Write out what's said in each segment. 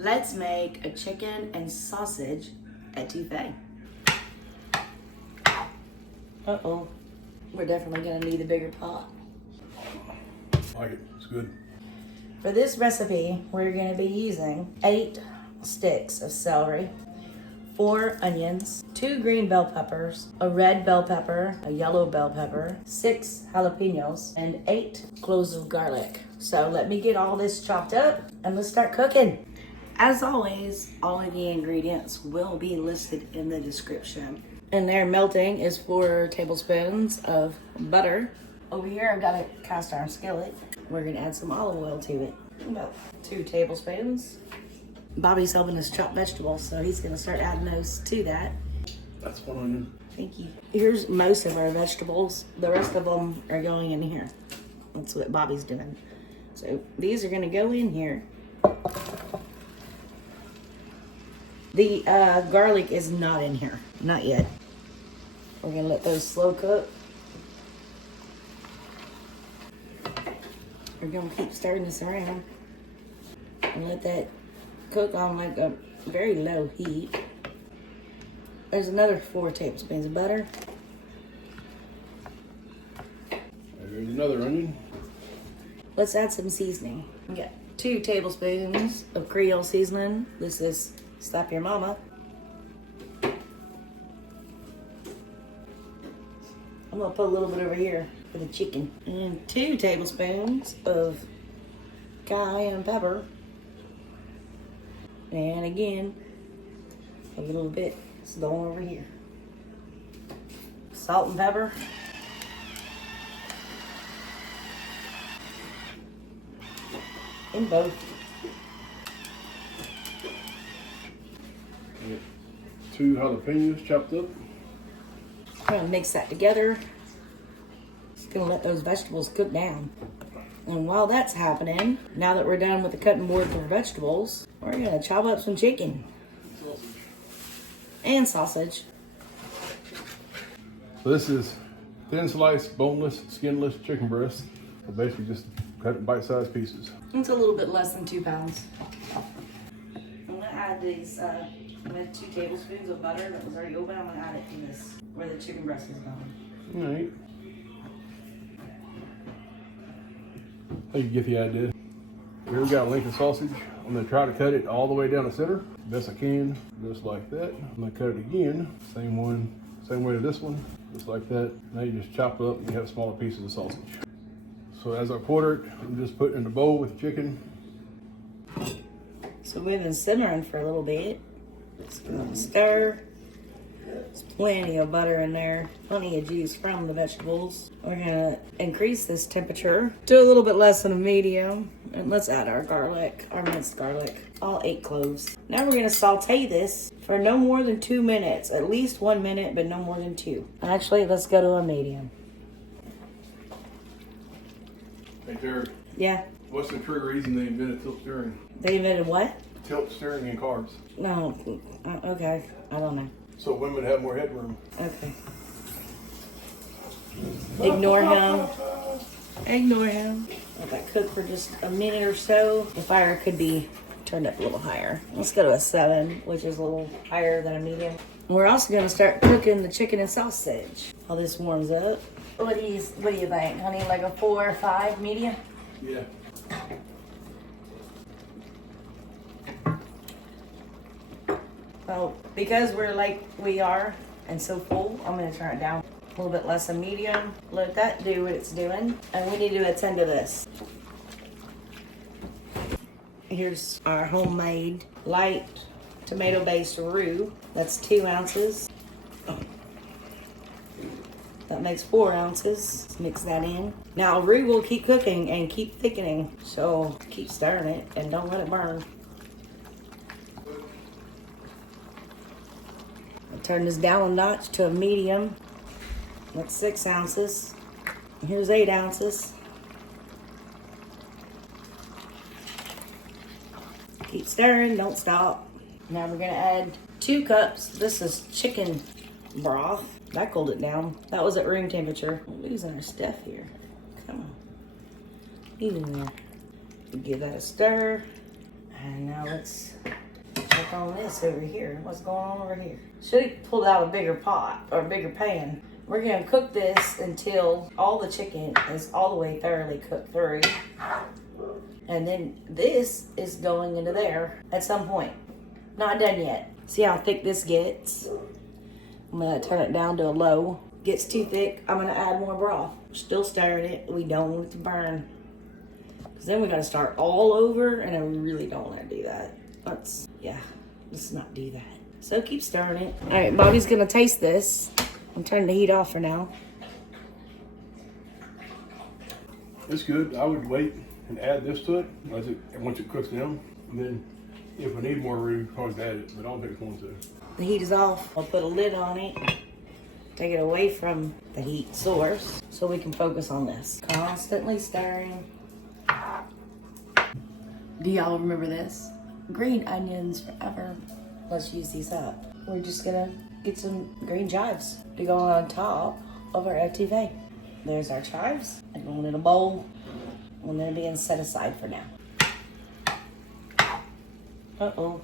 Let's make a chicken and sausage étouffée. Uh-oh. We're definitely gonna need a bigger pot. I like it, it's good. For this recipe, we're gonna be using 8 sticks of celery, 4 onions, 2 green bell peppers, a red bell pepper, a yellow bell pepper, 6 jalapeños, and 8 cloves of garlic. So let me get all this chopped up and let's start cooking. As always, all of the ingredients will be listed in the description. And there melting is 4 tablespoons of butter. Over here I've got a cast iron skillet. We're gonna add some olive oil to it. About 2 tablespoons. Bobby's helping us chop vegetables, so he's gonna start adding those to that. That's 1 onion. Thank you. Here's most of our vegetables. The rest of them are going in here. That's what Bobby's doing. So these are gonna go in here. The garlic is not in here, not yet. We're gonna let those slow cook. We're gonna keep stirring this around and let that cook on like a very low heat. There's another 4 tablespoons of butter. There's another onion. Let's add some seasoning. We got 2 tablespoons of Creole seasoning. This is Slap Your Mama. I'm gonna put a little bit over here for the chicken. And 2 tablespoons of cayenne pepper. And again, a little bit is going over here. Salt and pepper. In both. 2 jalapeños chopped up. I'm gonna mix that together. Just gonna let those vegetables cook down. And while that's happening, now that we're done with the cutting board for vegetables, we're gonna chop up some chicken. Sausage. And sausage. So this is thin sliced, boneless, skinless chicken breast. So basically just cut it in bite-sized pieces. It's a little bit less than 2 pounds. I'm gonna add these, I'm gonna add 2 tablespoons of butter that was already open. I'm gonna add it to this, where the chicken breast is going. All right. I think you get the idea. Here we got a length of sausage. I'm gonna try to cut it all the way down the center, best I can, just like that. I'm gonna cut it again, same way to this one, just like that. Now you just chop it up and you have smaller pieces of sausage. So as I quarter it, I'm just putting it in the bowl with the chicken. So we've been simmering for a little bit. Just gonna stir. There's plenty of butter in there, plenty of juice from the vegetables. We're gonna increase this temperature to a little bit less than a medium. And let's add our garlic, our minced garlic, all 8 cloves. Now we're gonna saute this for no more than 2 minutes, at least 1 minute, but no more than 2. Actually, let's go to a medium. Hey Jared, Yeah, what's the true reason they invented tilt steering? they invented what? Tilt steering in cars. No, okay, I don't know. So women have more headroom. Okay. Ignore him. Ignore him. Let that cook for just a minute or so. The fire could be turned up a little higher. Let's go to a 7, which is a little higher than a medium. We're also gonna start cooking the chicken and sausage while this warms up. What do you think, honey? Like a 4 or 5 medium? Yeah. Well, because we're like we are and so full, I'm gonna turn it down a little bit less than medium. Let that do what it's doing, and we need to attend to this. Here's our homemade light tomato-based roux. That's 2 ounces. That makes 4 ounces. Let's mix that in. Now, roux will keep cooking and keep thickening, so keep stirring it and don't let it burn. I'll turn this down a notch to a medium. That's 6 ounces. Here's 8 ounces. Keep stirring, don't stop. Now we're gonna add 2 cups. This is chicken broth. I cooled it down. That was at room temperature. We're losing our stuff here. Come on. Get in there. Give that a stir. And now let's check on this over here. What's going on over here? Should have pulled out a bigger pot or a bigger pan. We're gonna cook this until all the chicken is all the way thoroughly cooked through. And then this is going into there at some point. Not done yet. See how thick this gets? I'm gonna turn it down to a low. Gets too thick, I'm gonna add more broth. Still stirring it. We don't want it to burn. Because then we gotta start all over, and I really don't wanna do that. Let's not do that. So keep stirring it. All right, Bobby's gonna taste this. I'm turning the heat off for now. It's good. I would wait and add this to it once it cooks down. And then if we need more roux, probably add it, but I don't think it's going to. The heat is off. I'll put a lid on it. Take it away from the heat source so we can focus on this. Constantly stirring. Do y'all remember this? Green onions forever. Let's use these up. We're just gonna get some green chives to go on top of our étouffée. There's our chives. They're going in a bowl. And they're being set aside for now. Uh-oh.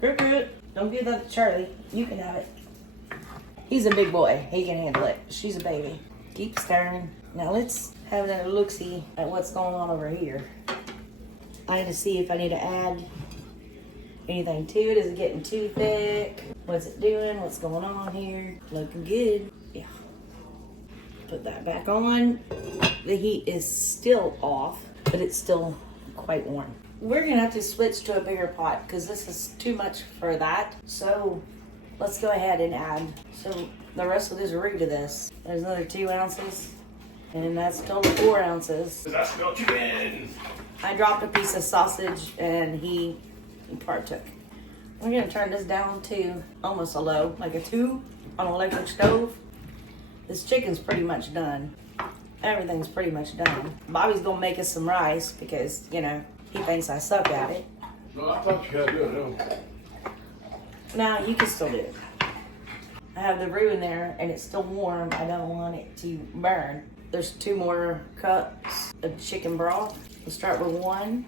Cricket. Don't give that to Charlie. You can have it. He's a big boy. He can handle it. She's a baby. Keep stirring. Now let's have a look-see at what's going on over here. I need to see if I need to add anything to it. Is it getting too thick? What's it doing? What's going on here? Looking good. Yeah. Put that back on. The heat is still off, but it's still quite warm. We're gonna have to switch to a bigger pot because this is too much for that. So let's go ahead and add the rest of this roux to this. There's another 2 ounces, and that's total 4 ounces. That's still too in. I dropped a piece of sausage and he partook. We're gonna turn this down to almost a low, like a 2 on an electric stove. This chicken's pretty much done. Everything's pretty much done. Bobby's gonna make us some rice because, you know, he thinks I suck at it. No, I thought you had to do it, no. No, you can still do it. I have the roux in there and it's still warm. I don't want it to burn. There's 2 more cups of chicken broth. We'll start with 1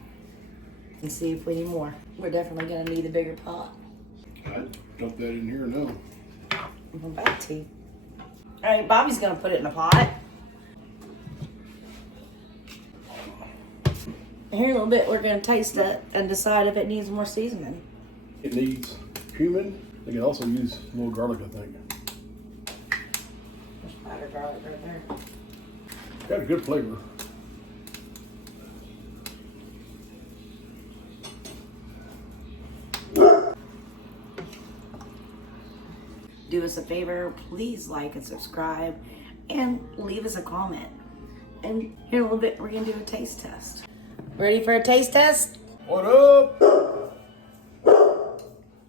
and see if we need more. We're definitely gonna need a bigger pot. I'd dump that in here now. I'm about to. All right, Bobby's gonna put it in a pot. Here in a little bit, we're gonna taste it and decide if it needs more seasoning. It needs cumin. They can also use a little garlic, I think. There's powdered garlic right there. Got a good flavor. Do us a favor, please like and subscribe and leave us a comment. And here in a little bit, we're gonna do a taste test. Ready for a taste test? What up?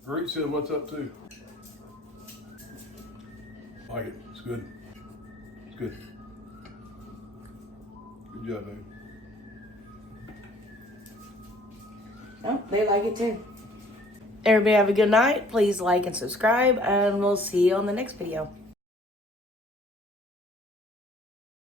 Great said what's up too. Like it. It's good. It's good. Good job, baby. Oh, they like it too. Everybody have a good night. Please like and subscribe, and we'll see you on the next video.